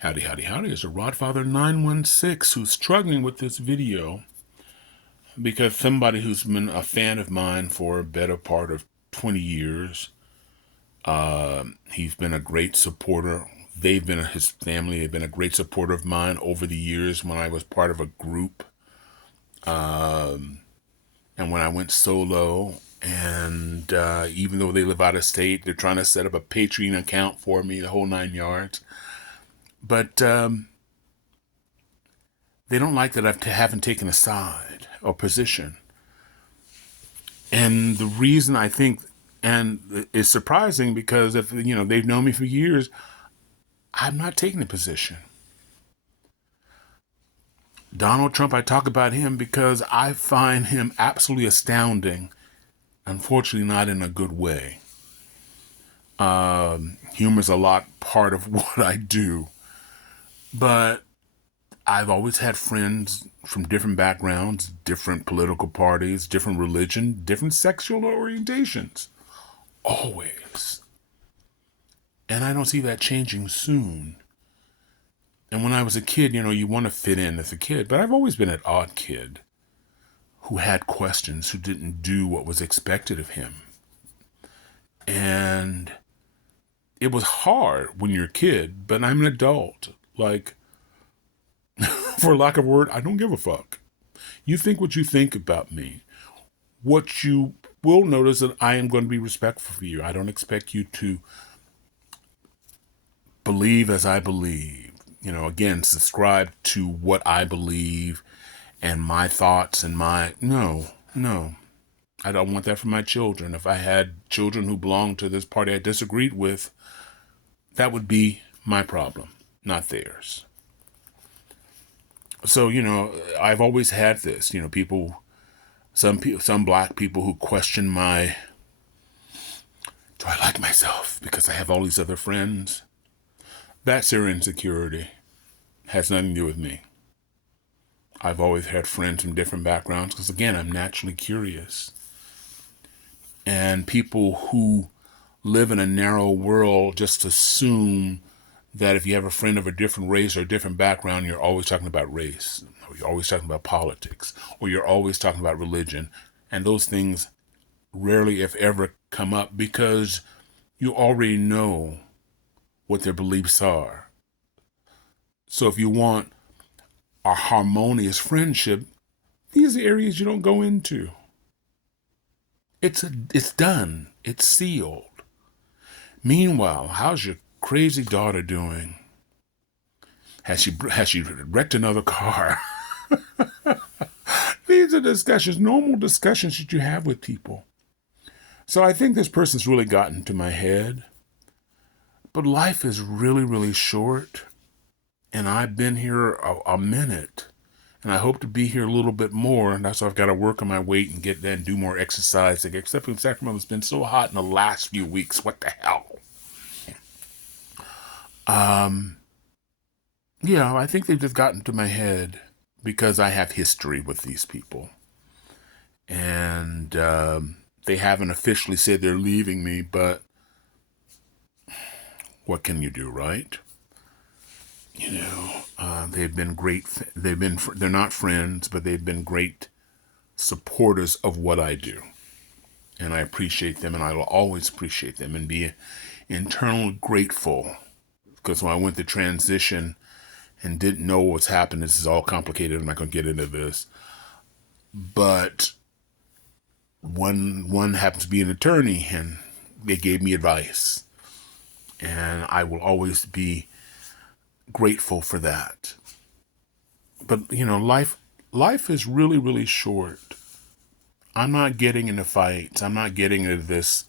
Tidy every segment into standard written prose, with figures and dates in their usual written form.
Howdy, howdy, howdy. It's a Rodfather916 who's struggling with this video because somebody who's been a fan of mine for a better part of 20 years, he's been a great supporter. His family have been a great supporter of mine over the years when I was part of a group, and when I went solo. And even though they live out of state, they're trying to set up a Patreon account for me, the whole 9 yards. But they don't like that I haven't taken a side or position. And the reason I think, and it's surprising because if, they've known me for years, I'm not taking a position. Donald Trump, I talk about him because I find him absolutely astounding. Unfortunately, not in a good way. Humor's a lot part of what I do. But I've always had friends from different backgrounds, different political parties, different religion, different sexual orientations. Always. And I don't see that changing soon. And when I was a kid, you want to fit in as a kid, but I've always been an odd kid who had questions, who didn't do what was expected of him. And it was hard when you're a kid, but I'm an adult. Like, for lack of a word, I don't give a fuck. You think what you think about me. What you will notice that I am going to be respectful for you. I don't expect you to believe as I believe. Again, subscribe to what I believe and my thoughts and no. I don't want that for my children. If I had children who belonged to this party I disagreed with, that would be my problem, not theirs. So, I've always had this, some black people who question do I like myself because I have all these other friends? That's their insecurity. Has nothing to do with me. I've always had friends from different backgrounds because, again, I'm naturally curious. And people who live in a narrow world just assume that if you have a friend of a different race or a different background, you're always talking about race, or you're always talking about politics, or you're always talking about religion. And those things rarely, if ever, come up because you already know what their beliefs are. So if you want a harmonious friendship, these are areas you don't go into. It's done. It's sealed. Meanwhile, how's your crazy daughter doing? Has she wrecked another car? These are discussions, normal discussions that you have with people. So I think this person's really gotten to my head. But life is really, really short. And I've been here a minute. And I hope to be here a little bit more. And that's why I've got to work on my weight and get there and do more exercising. Except in Sacramento, it's been so hot in the last few weeks. What the hell? Yeah, I think they've just gotten to my head because I have history with these people. And they haven't officially said they're leaving me, but what can you do, right? They've been great. They're not friends, but they've been great supporters of what I do. And I appreciate them, and I will always appreciate them and be internally grateful. Because when I went to transition and didn't know what's happened, this is all complicated. I'm not going to get into this. But one happens to be an attorney, and they gave me advice. And I will always be grateful for that. But, life is really, really short. I'm not getting into fights. I'm not getting into this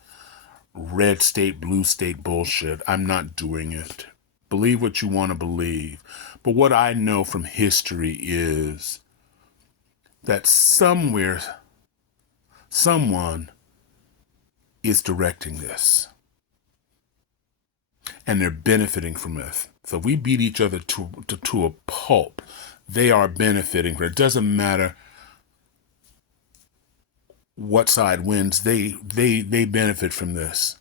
red state, blue state bullshit. I'm not doing it. Believe what you want to believe. But what I know from history is that somewhere, someone is directing this. And they're benefiting from it. So we beat each other to a pulp. They are benefiting from it. It doesn't matter what side wins. They benefit from this.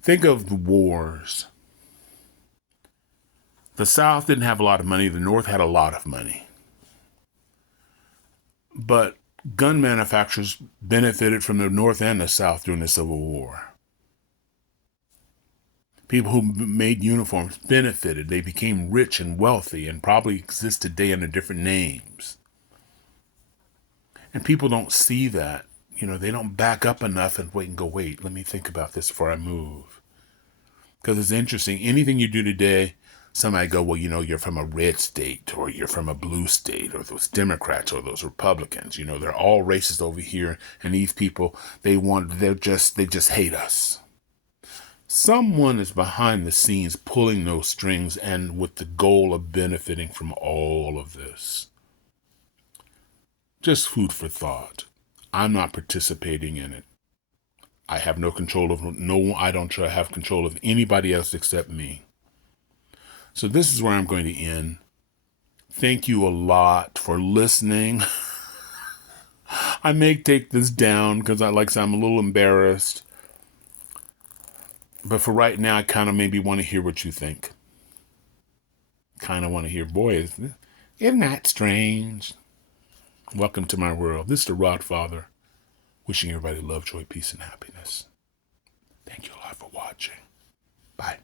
Think of the wars. The South didn't have a lot of money. The North had a lot of money. But gun manufacturers benefited from the North and the South during the Civil War. People who made uniforms benefited. They became rich and wealthy and probably exist today under different names. And people don't see that. They don't back up enough and wait and go, wait, let me think about this before I move. Because it's interesting. Anything you do today, somebody go, well, you're from a red state, or you're from a blue state, or those Democrats or those Republicans. They're all racist over here. And these people, they just hate us. Someone is behind the scenes pulling those strings and with the goal of benefiting from all of this. Just food for thought. I'm not participating in it. I have no control of I don't try to have control of anybody else except me. So this is where I'm going to end. Thank you a lot for listening. I may take this down because I'm a little embarrassed. But for right now, I kind of maybe want to hear what you think. Kind of want to hear, boy, isn't that strange? Welcome to my world. This is the Rodfather, wishing everybody love, joy, peace, and happiness. Thank you a lot for watching. Bye.